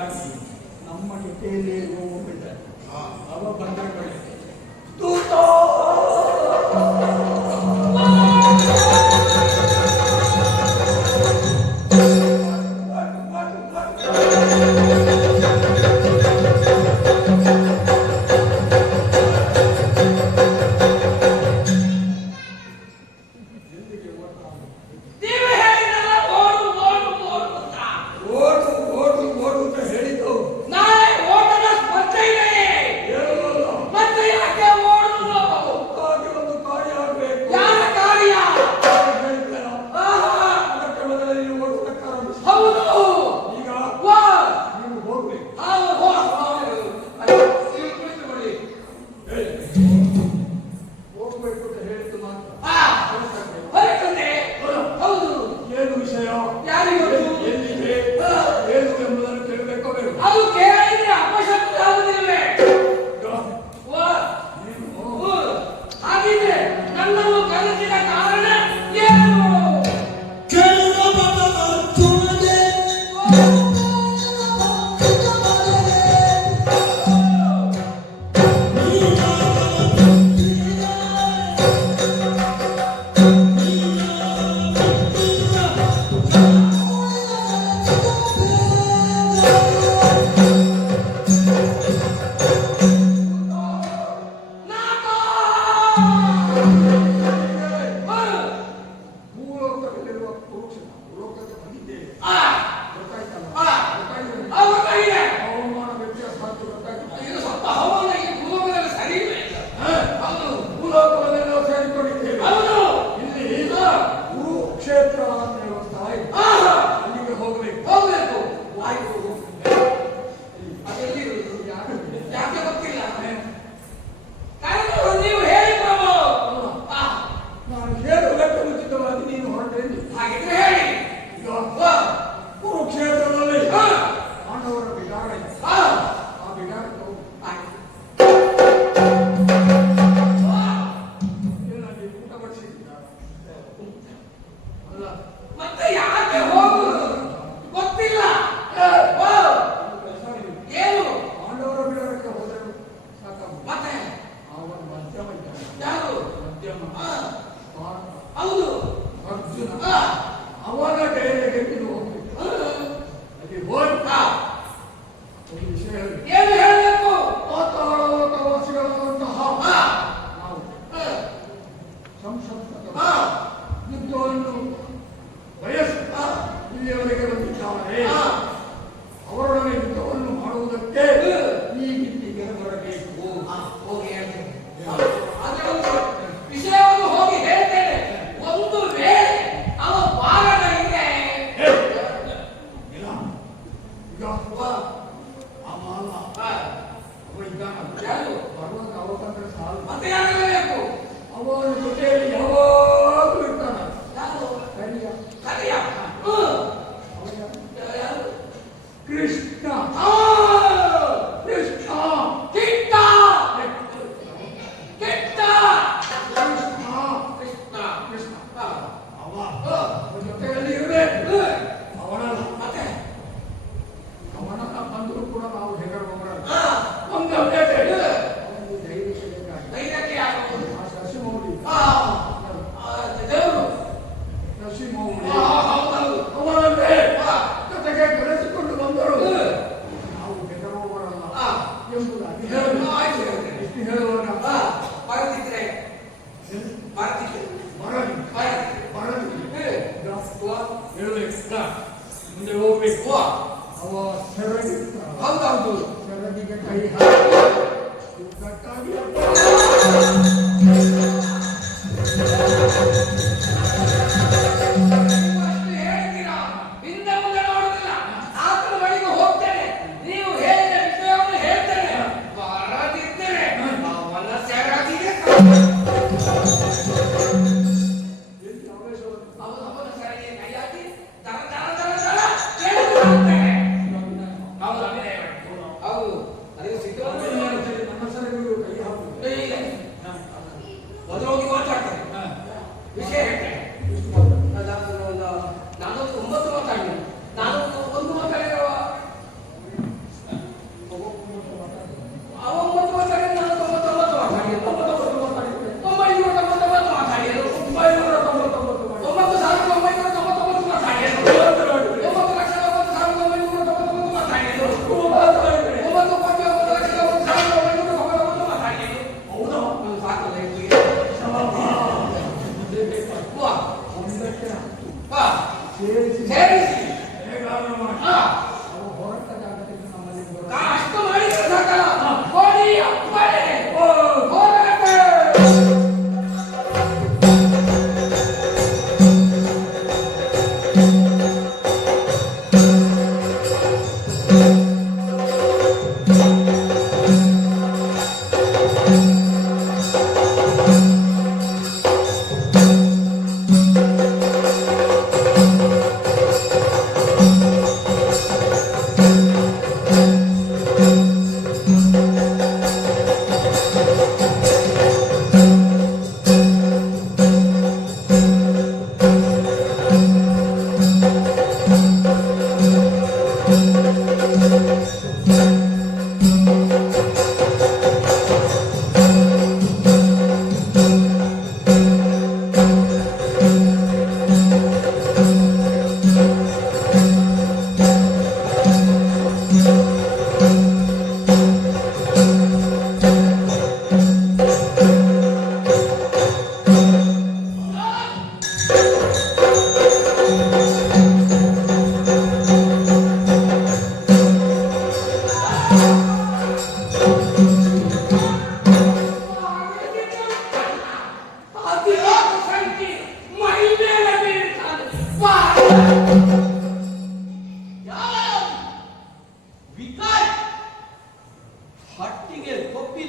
ಕಾರಣಕ್ಕಾಗಿ ನಮ್ಮ ಜೊತೆಯಲ್ಲಿ ಹೋಗಿದ್ದಾರೆ ಅವ ಬಂದರೆ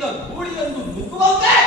홀리던 홀리던도 묶어봤대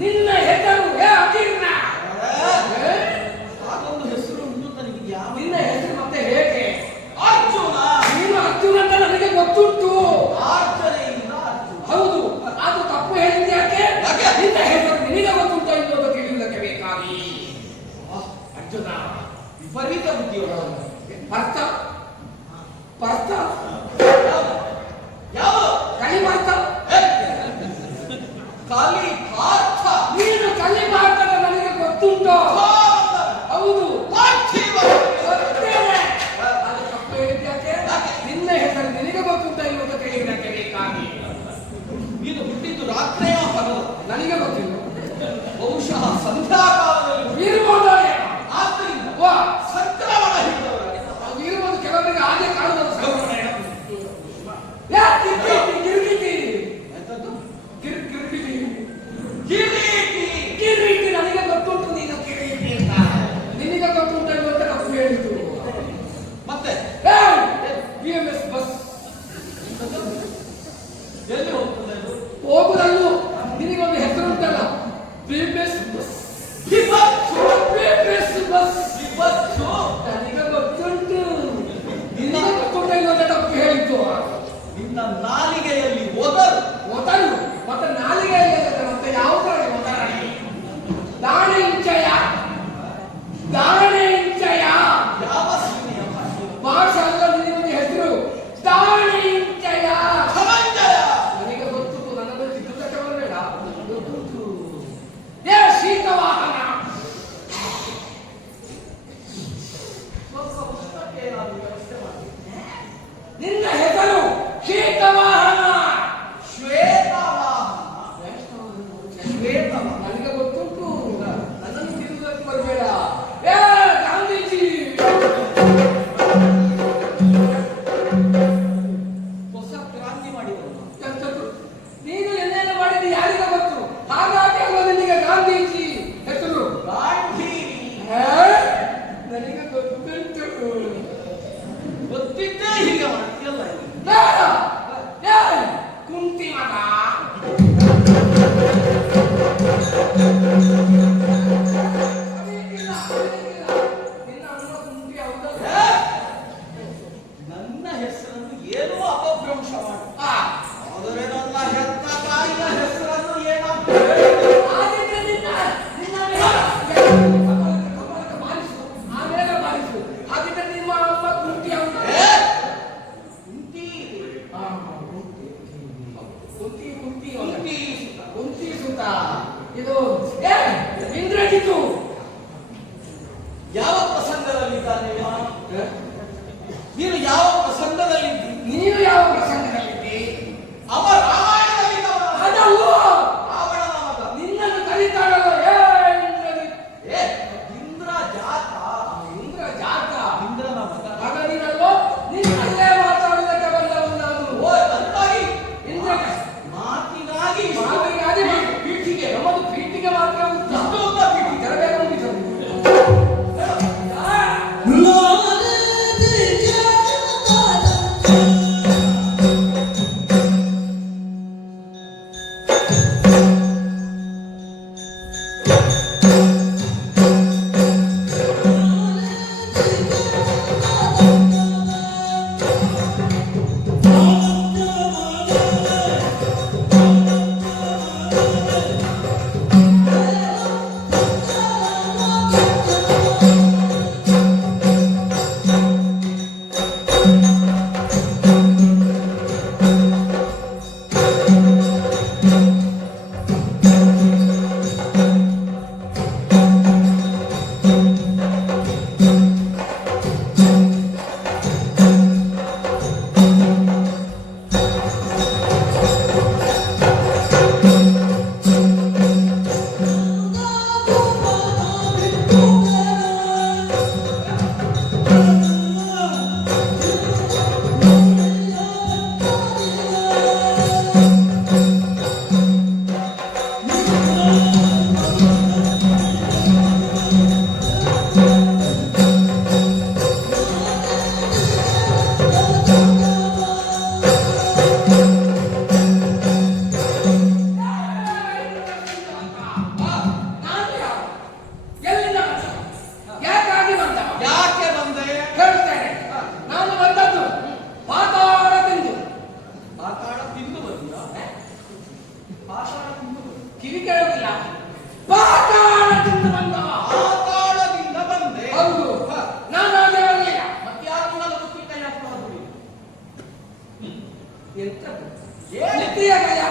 ನಿನ್ನ 啊，什么叫？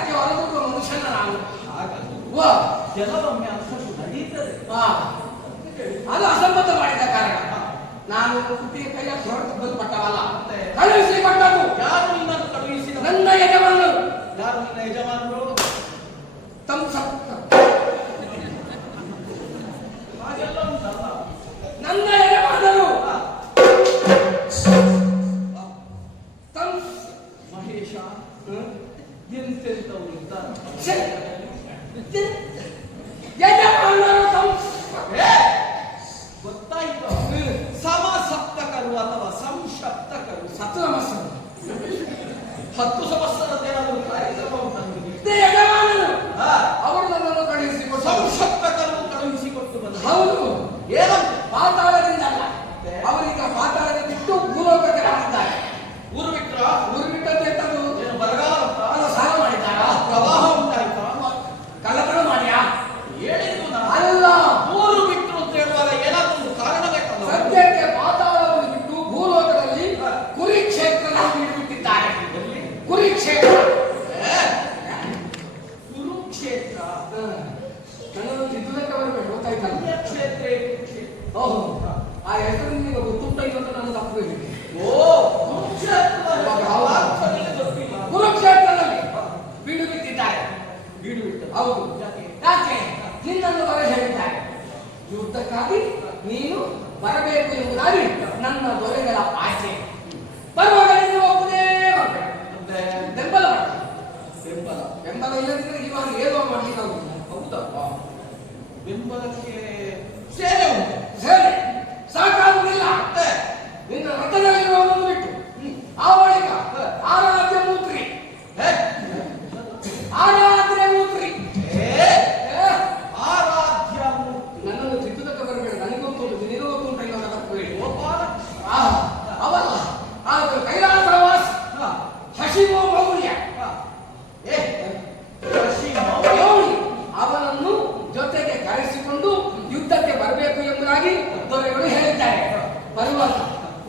ಜಾತಿ ಹೊರತುವ ಮನುಷ್ಯನ ನಾನು ಕೆಲವೊಮ್ಮೆ ಅಂತದ್ದು ನಡೀತದೆ ಅದು ಅಸಂಬದ್ಧ ಮಾಡಿದ ಕಾರಣ ನಾನು ಕುಟ್ಟಿಯ ಕೈಯ ಹೊರತು ಬಂದ್ಪಟ್ಟವಲ್ಲ ಕಳುಹಿಸಿ ಕೊಟ್ಟದ್ದು ಯಾರು ನಿನ್ನನ್ನು ಕಳುಹಿಸಿ ನನ್ನ ಯಜಮಾನರು ಯಾರು ನನ್ನ ಯಜಮಾನರು ತಮ್ಮ ಸತ್ತ ನನ್ನ ಹತ್ತು ಸಮಸ್ಯೆ ದೇವರು ಕಾರ್ಯಕ್ರಮವನ್ನು ತಂದಿದ್ದೀವಿ ಯುದ್ಧಕ್ಕಾಗಿ ನೀನು ಬರಬೇಕು ಎಂಬುದಾಗಿ ನನ್ನ ದೊರೆಗಳ ಆಚೆ ಬರುವಾಗ ನೀನು ಒಬ್ಬನೇ ಬೆಂಬಲ ಬೆಂಬಲ. ಬೆಂಬಲ ಇಲ್ಲದಿದ್ದರೆ ಇವಾಗ ಏನೋ ಮಾಡಲಿಕ್ಕಾಗುದಿಲ್ಲ ಹೌದಪ್ಪ ಬೆಂಬಲಕ್ಕೆ ಸೇನೆ ಉಂಟು. ಸೇನೆ. ಸಾಕಾಗುವುದಿಲ್ಲ. ನಿನ್ನ ರಥದಲ್ಲಿ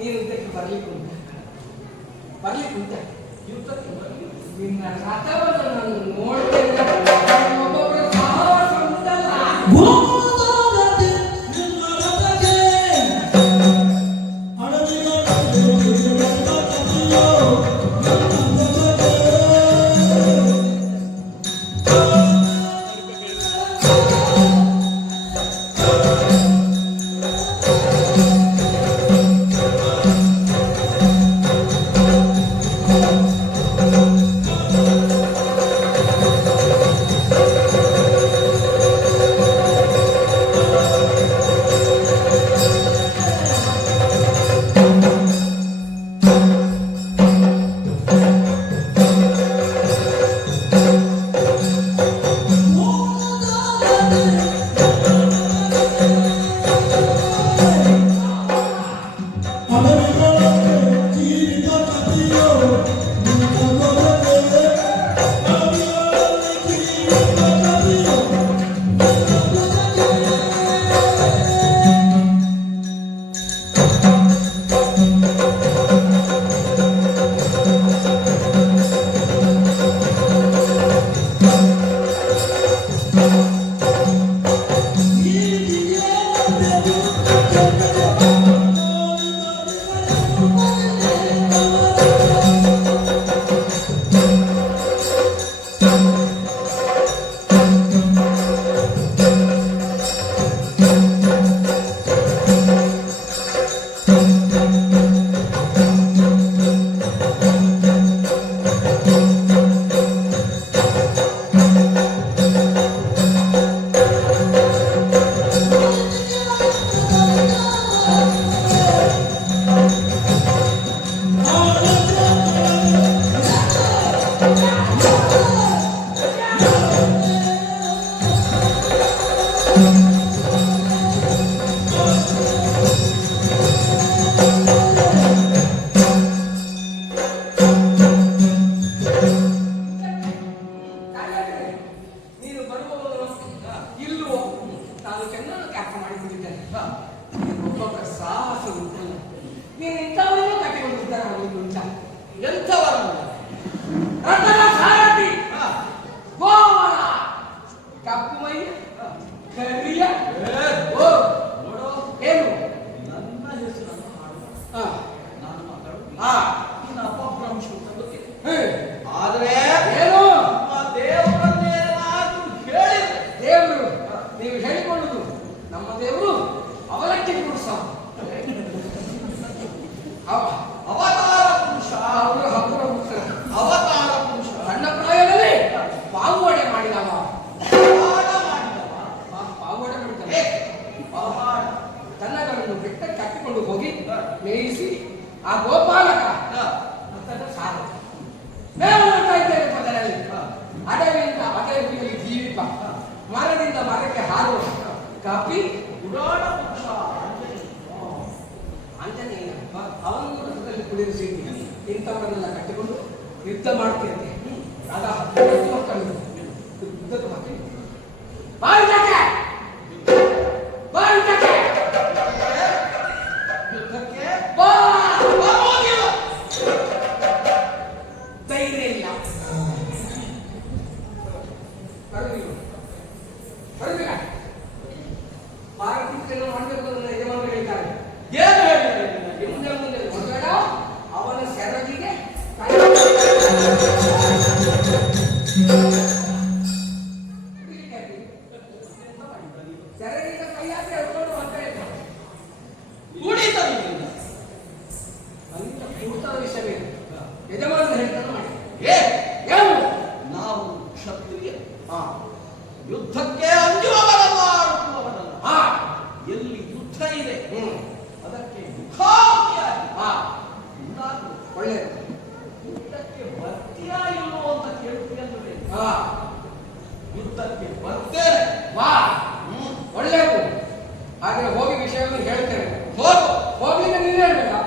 ನೀನು ಇದಕ್ಕೆ ಬರಲಿಕ್ಕೆ ಉಂಟು. ಬರಲಿಕ್ಕೆ ಉಂಟೆ. ನಿನ್ನ ರಥವನ್ನು ನಾನು ನೋಡ್ತೇನೆ Thank you. ಬಾ ಒಳ್ಳೇದು ಆದರೆ ಹೋಗಿ ವಿಷಯವನ್ನು ಹೇಳ್ತೇವೆ ಹೋಗು ಹೋಗ್ಲಿಕ್ಕೆ ನೀನು ಹೇಳ್ಬೇಕಾ